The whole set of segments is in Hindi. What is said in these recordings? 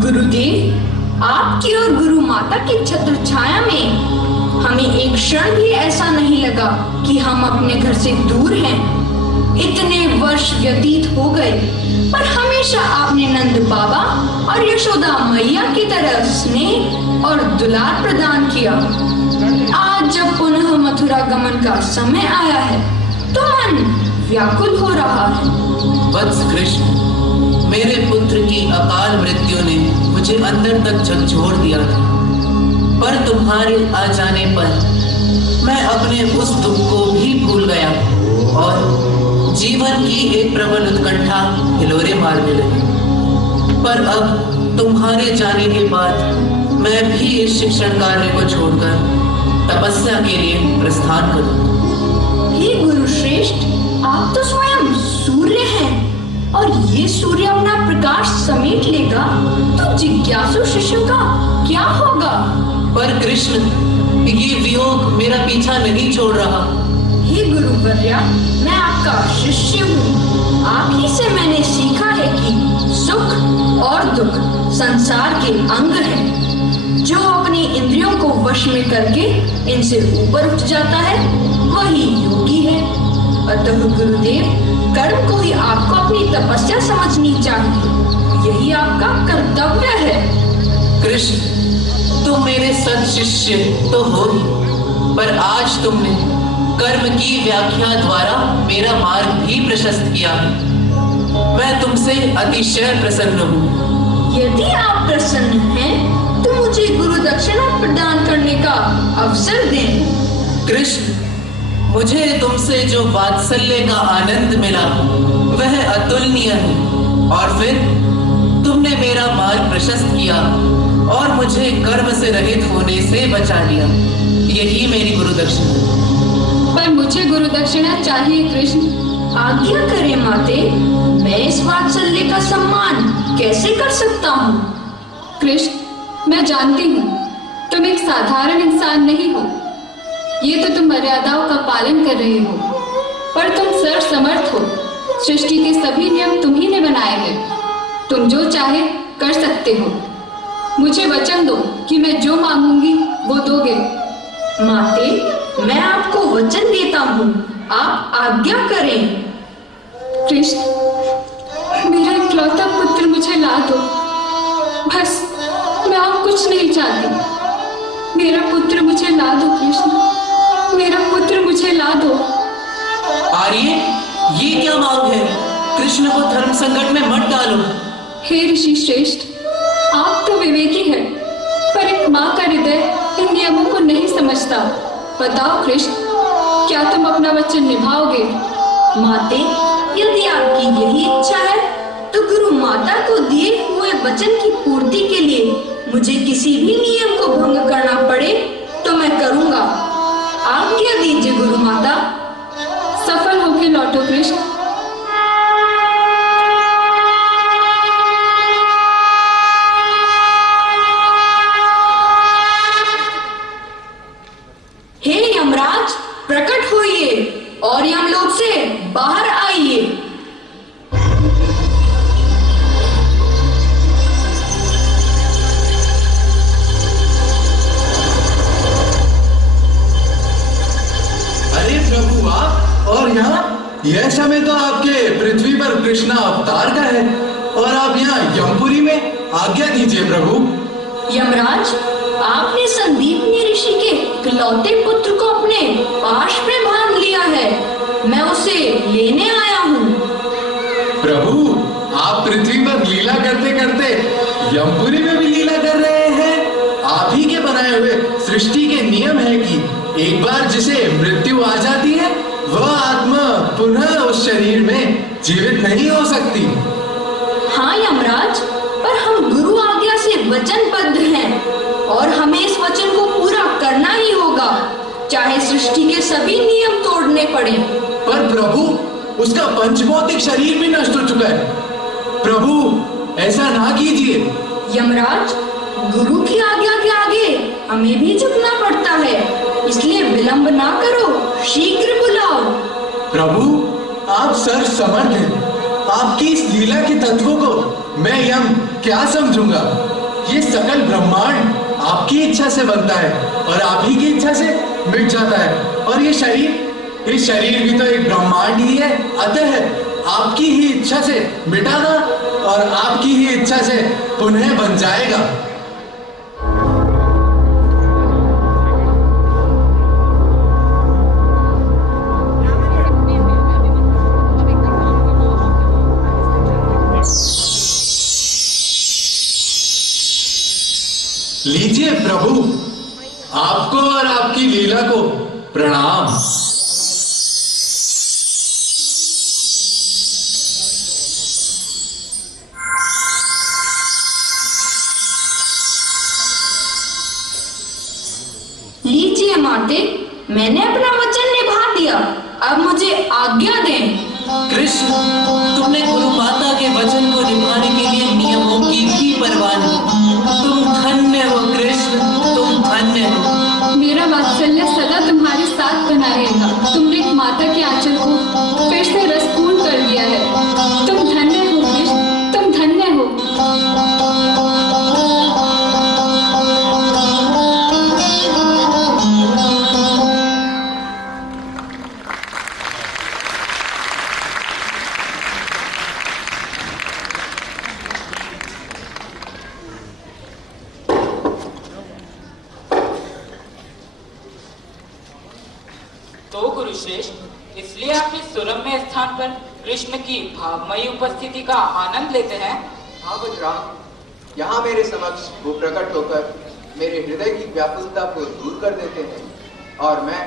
गुरुदेव, आपकी और गुरु माता की छत्र छाया में हमें एक क्षण भी ऐसा नहीं लगा कि हम अपने घर से दूर हैं। इतने वर्ष व्यतीत हो गए, पर हमेशा आपने नंद बाबा और यशोदा मैया की तरह स्नेह और दुलार प्रदान किया। आज जब पुनः मथुरा गमन का समय आया है तो मन व्याकुल हो रहा है। वत्स कृष्ण, मेरे पुत्र की अकाल मृत्यु ने मुझे अंदर तक झकझोर दिया था, पर तुम्हारे आ जाने पर मैं अपने उस दुख को भी भूल गया और जीवन की एक प्रबल उत्कंठा हिलोरे मारने लगी। पर अब तुम्हारे जाने के बाद मैं भी इस शिक्षण कार्य को छोड़कर तपस्या के लिए प्रस्थान करूं। हे गुरु श्रेष्ठ, आप तो स्वयं सूर्य हैं और ये सूर्य अपना प्रकाश समेट लेगा तो जिज्ञासु शिष्य का क्या होगा? पर कृष्ण, ये वियोग मेरा पीछा नहीं छोड़ रहा। हे गुरुवर्या, मैं आपका शिष्य हूँ। आप ही से मैंने सीखा है कि सुख और दुख संसार के अंग हैं। जो अपनी इंद्रियों को वश में करके इनसे ऊपर उठ जाता है वही योगी है। अतः गुरुदेव, कर्म को ही आपको अपनी तपस्या समझनी चाहिए। यही आपका कर्तव्य है। कृष्ण, तुम मेरे सत शिष्य तो हो ही, पर आज तुमने कर्म की व्याख्या द्वारा मेरा मार्ग भी प्रशस्त किया है। मैं तुमसे अतिशय प्रसन्न हूँ। यदि आप प्रसन्न हैं तो मुझे गुरु दक्षिणा प्रदान करने का अवसर दें। कृष्ण, मुझे तुमसे जो वात्सल्य का आनंद मिला वह अतुलनीय है, और फिर तुमने मेरा मार्ग प्रशस्त किया और मुझे कर्म से रहित होने से बचा लिया। यही मेरी गुरु दक्षिणा। पर मुझे गुरु दक्षिणा चाहिए कृष्ण। आज्ञा करें माते, मैं इस वात्सल्य का सम्मान कैसे कर सकता हूँ? कृष्ण, मैं जानती हूँ तुम एक साधारण इंसान नहीं हो। ये तो तुम मर्यादाओं का पालन कर रहे हो, पर तुम सर्वसमर्थ हो। सृष्टि के सभी नियम तुम्ही ने बनाए हैं। तुम जो चाहे कर सकते हो। मुझे वचन दो कि मैं जो मांगूंगी वो दोगे। माते, मैं आपको वचन देता हूँ, आप आज्ञा करें। कृष्ण, मेरा इकलौता पुत्र मुझे ला दो। बस, मैं और कुछ नहीं चाहती। मेरा पुत्र मुझे ला दो कृष्ण, मेरा पुत्र मुझे ला दो। आर्य, ये क्या मांग है? कृष्ण को धर्म संकट में मत डालो। हे ऋषि श्रेष्ठ, आप तो विवेकी है, पर एक माँ का हृदय इन नियमों को नहीं समझता। बताओ कृष्ण, क्या तुम अपना वचन निभाओगे? माते, यदि आपकी यही इच्छा है तो गुरु माता को दिए हुए वचन की पूर्ति के लिए मुझे किसी भी नियम को भंग करना पड़े तो मैं करूंगा। आज्ञा दीजिए गुरु माता। सफल होके लौटो कृष्ण। हे यमराज, प्रकट होइए और यमलोक से बाहर आइए। अरे प्रभु, आप और यहाँ? यह समय तो आपके पृथ्वी पर कृष्णा अवतार का है और आप यहाँ यमपुरी में। आज्ञा दीजिए प्रभु। यमराज, आपने संदीपनी ऋषि के इकलौते पुत्र को अपने पाश में बांध लिया है। मैं उसे लेने आया हूँ। प्रभु, आप पृथ्वी पर लीला करते करते यमपुरी में भी लीला कर रहे हैं। आप ही के बनाए हुए सृष्टि के नियम है कि एक बार जिसे मृत्यु आ जाती है वह आत्मा पुनः उस शरीर में जीवित नहीं हो सकती। हाँ यमराज, पर हम गुरु आज्ञा से वचनबद्ध हैं और हमें इस वचन को पूरा करना ही होगा, चाहे सृष्टि के सभी नियम तोड़ने पड़े। पर प्रभु, उसका पंचभौतिक शरीर भी नष्ट हो चुका है। प्रभु, ऐसा ना कीजिए। यमराज, गुरु की आज्ञा के आगे हमें भी झुकना पड़ता है। इसलिए विलंब ना करो, शीघ्र बुलाओ। प्रभु, आप सर्व समर्थ हैं। आपकी इस लीला के तत्वों को मैं यम क्या समझूंगा। ये सकल ब्रह्मांड आपकी इच्छा से बनता है और आप ही की इच्छा से मिट जाता है। और ये शरीर भी तो एक ब्रह्मांड ही है। अतः आपकी ही इच्छा से मिटागा और आपकी ही इच्छा से पुनः बन जाएगा। लीजिए प्रभु, आपको और आपकी लीला को प्रणाम। लीजिए माते, मैंने अपना वचन निभा दिया, अब मुझे आज्ञा दें। कृष्ण, तुमने गुरु माता के वचन को निभाने के लिए नियमों की भी परवाह नहीं। तुम धन्य हो कृष्ण, तुम धन्य हो। मेरा वात्सल्य सदा तुम्हारे साथ बना रहेगा। तुमने एक माता के आंचल को फिर से रसपूर्ण कर दिया है। तुम धन्य हो कृष्ण, तुम धन्य हो। तो गुरुश्रेष्ठ, इसलिए आप इस सुरम्य स्थान पर कृष्ण की भावमयी उपस्थिति का आनंद लेते हैं। हाँ बलराम, यहाँ मेरे समक्ष वो प्रकट होकर मेरे हृदय की व्याकुलता को दूर कर देते हैं और मैं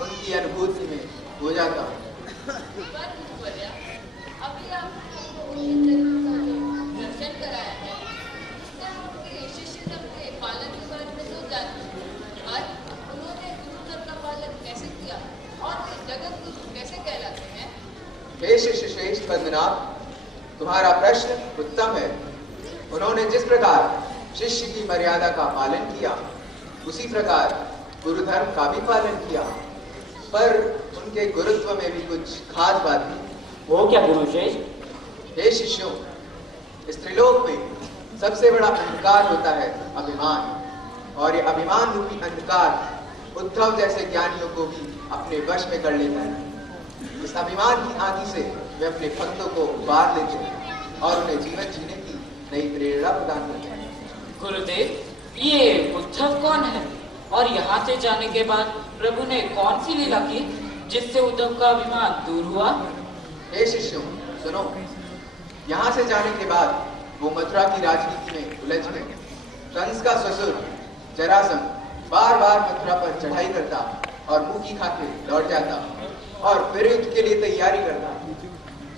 उनकी अनुभूति में हो जाता हूँ। दर्शन कराया है, उनके शिष्यत्व के पालन के बारे में तो जानते हैं, और उन्होंने गुरु धर्म का पालन कैसे किया और वे जगत गुरु कैसे कहलाते हैं। हे शिष्य श्रेष्ठ पद्मनाभ, तुम्हारा प्रश्न उत्तम है। उन्होंने जिस प्रकार शिष्य की मर्यादा का पालन किया, उसी प्रकार गुरु धर्म का भी पालन किया, पर उनके गुरुत्व में भी कुछ खास बात थी। वो क्या गुरुश्रेष्ठ? हे शिष्यों, इस त्रिलोक में सबसे बड़ा अहंकार होता है अभिमान, और ये अभिमान रूपी अंधकार उद्धव जैसे ज्ञानियों को भी अपने वश में कर लेता है। इस अभिमान की आंधी से वे अपने भक्तों को बार लेते हैं और उन्हें जीवन जीने की नई प्रेरणा प्रदान करते हैं। गुरुदेव, ये उद्धव कौन है और यहाँ से जाने के बाद प्रभु ने कौन सी लीला की जिससे उद्धव का अभिमान दूर हुआ? हे शिष्यों, सुनो। यहाँ से जाने के बाद वो मथुरा की राजनीति में उलझ गए। कंस का ससुर जरासंध बार बार मथुरा पर चढ़ाई करता और मुंह की खाके लौट जाता और फिर युद्ध के लिए तैयारी करता।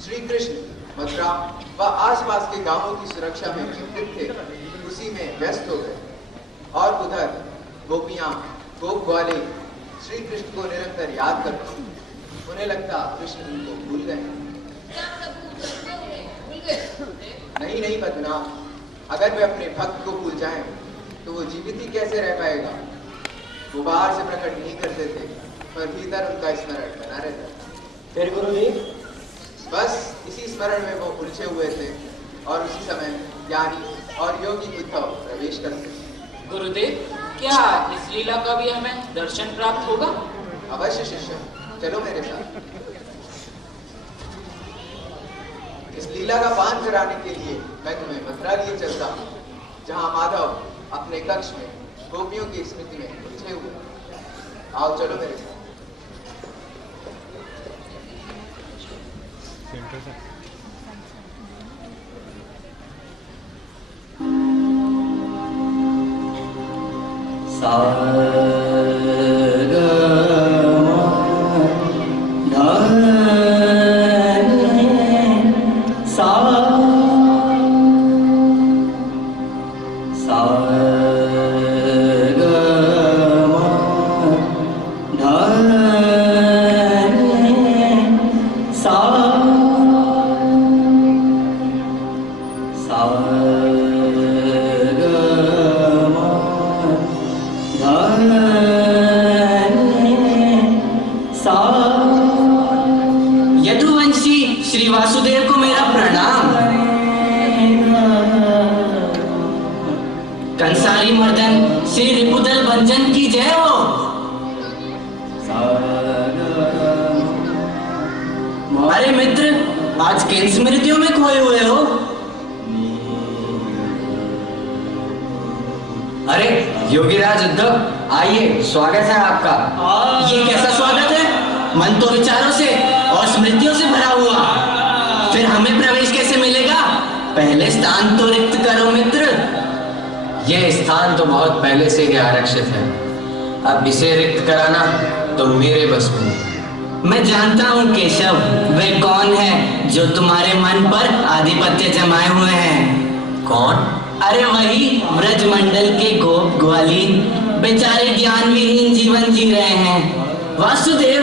श्री कृष्ण मथुरा व आसपास के गांवों की सुरक्षा में चिंतित थे, उसी में व्यस्त हो गए। और उधर गोपियां गोप ग्वाले श्री कृष्ण को निरंतर याद करती। उन्हें लगता कृष्ण उनको भूल गए। नहीं पद्मनाभ, अगर वे अपने भक्त को भूल जाएं, तो वो जीवित ही कैसे रह पाएगा। वो बाहर से प्रकट नहीं करते थे, पर भीतर उनका स्मरण बना रहता। फिर गुरुदेव? बस इसी स्मरण में वो उलझे हुए थे और उसी समय ज्ञानी और योगी उद्धव प्रवेश करते। गुरुदेव, क्या इस लीला का भी हमें दर्शन प्राप्त होगा? अवश्य शिष्य, चलो मेरे साथ। इस लीला का पान कराने के लिए मैं तुम्हें मथुरा लिए चलता हूँ, जहाँ माधव अपने कक्ष में गोपियों की स्मृति में उलझे हुए। आओ चलो मेरे साथ। सा आज किन स्मृतियों में खोए हुए हो? अरे योगीराज उद्धव, आइए, स्वागत है आपका। ये कैसा स्वागत है? मन तो विचारों से और स्मृतियों से भरा हुआ, फिर हमें प्रवेश कैसे मिलेगा? पहले स्थान तो रिक्त करो मित्र। यह स्थान तो बहुत पहले से ही आरक्षित है, अब इसे रिक्त कराना तो मेरे बस में नहीं। मैं जानता हूँ केशव, वे कौन है जो तुम्हारे मन पर आधिपत्य जमाए हुए हैं। कौन? अरे वही ब्रजमंडल के गोप ग्वाली, बेचारे ज्ञान विहीन जीवन जी रहे हैं। वासुदेव,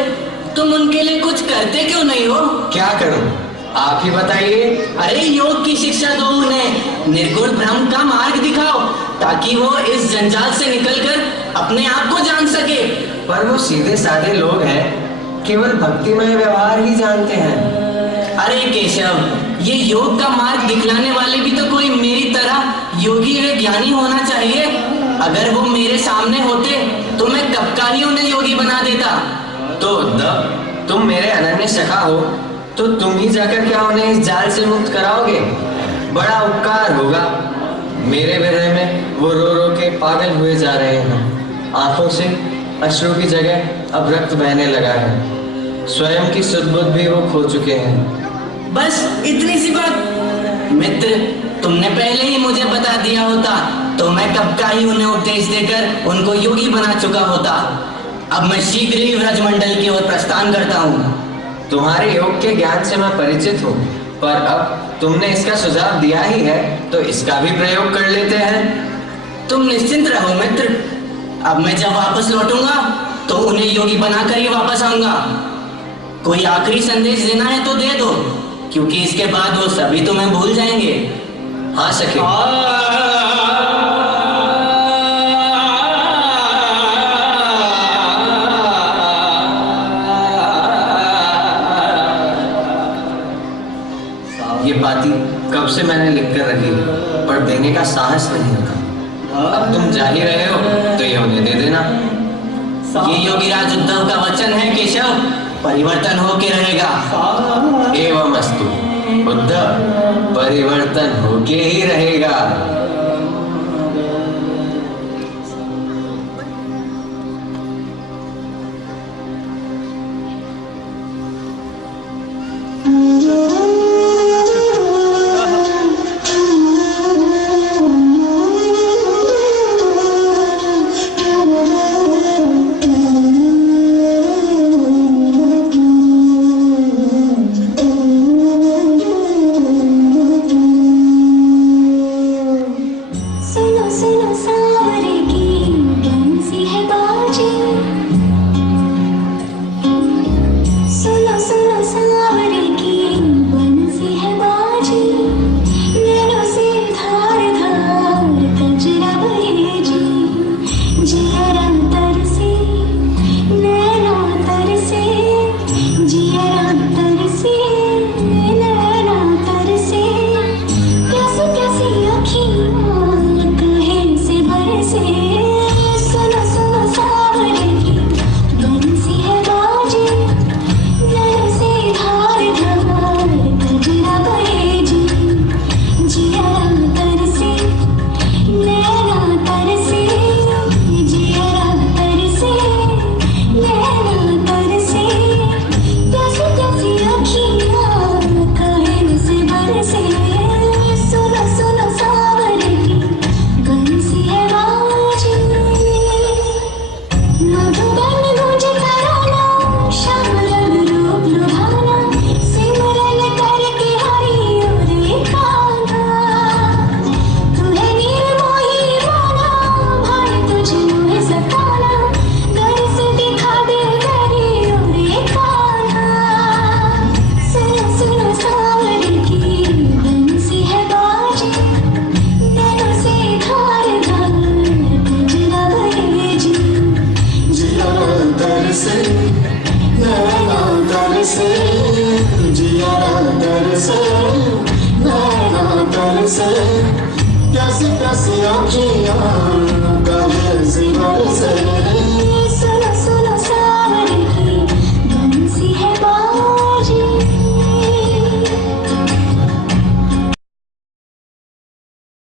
तुम उनके लिए कुछ करते क्यों नहीं हो? क्या करूं, आप ही बताइए। अरे योग की शिक्षा दो उन्हें, निर्गुण ब्रह्म का मार्ग दिखाओ, ताकि वो इस जंजाल से निकलकर अपने आप को जान सके। पर वो सीधे साधे लोग हैं, केवल भक्तिमय व्यवहार ही जानते हैं। अरे केशव, ये योग का मार्ग दिखलाने वाले भी तो कोई मेरी तरह योगी व ज्ञानी होना चाहिए। अगर वो मेरे सामने होते तो मैं कब का ही उन्हें योगी बना देता। तो उद्धव, तुम मेरे अनन्य सखा हो, तो तुम ही जाकर क्या उन्हें इस जाल से मुक्त कराओगे? बड़ा उपकार होगा। मेरे विरह में वो रो रो के पागल हुए जा रहे हैं। आंखों से अश्रु की जगह अब रक्त बहने लगा है। स्वयं की सुध-बुध भी वो खो चुके हैं। बस इतनी सी बात? मित्र, तुमने पहले ही मुझे बता दिया होता तो मैं कब का ही उन्हें उपदेश देकर उनको योगी बना चुका होता। अब मैं शीघ्र ही ब्रजमंडल की ओर प्रस्थान करता हूँ। तुम्हारे योग के ज्ञान से मैं परिचित हूँ, पर अब तुमने इसका सुझाव दिया ही है तो इसका भी प्रयोग कर लेते हैं। तुम निश्चिंत रहो मित्र, अब मैं जब वापस लौटूंगा तो उन्हें योगी बनाकर ही वापस आऊंगा। कोई आखिरी संदेश देना है तो दे दो, क्योंकि इसके बाद वो सभी तुम्हें भूल जाएंगे। हाँ सखी। ये पाती कब से मैंने लिख कर रखी, पर देने का साहस नहीं होता। अब तुम जा ही रहे हो तो ये उन्हें दे देना। ये योगीराज उद्धव का वचन है केशव, परिवर्तन होके रहेगा। एवं अस्तु उद्धव, परिवर्तन होके ही रहेगा। कैसे कैसे आँखें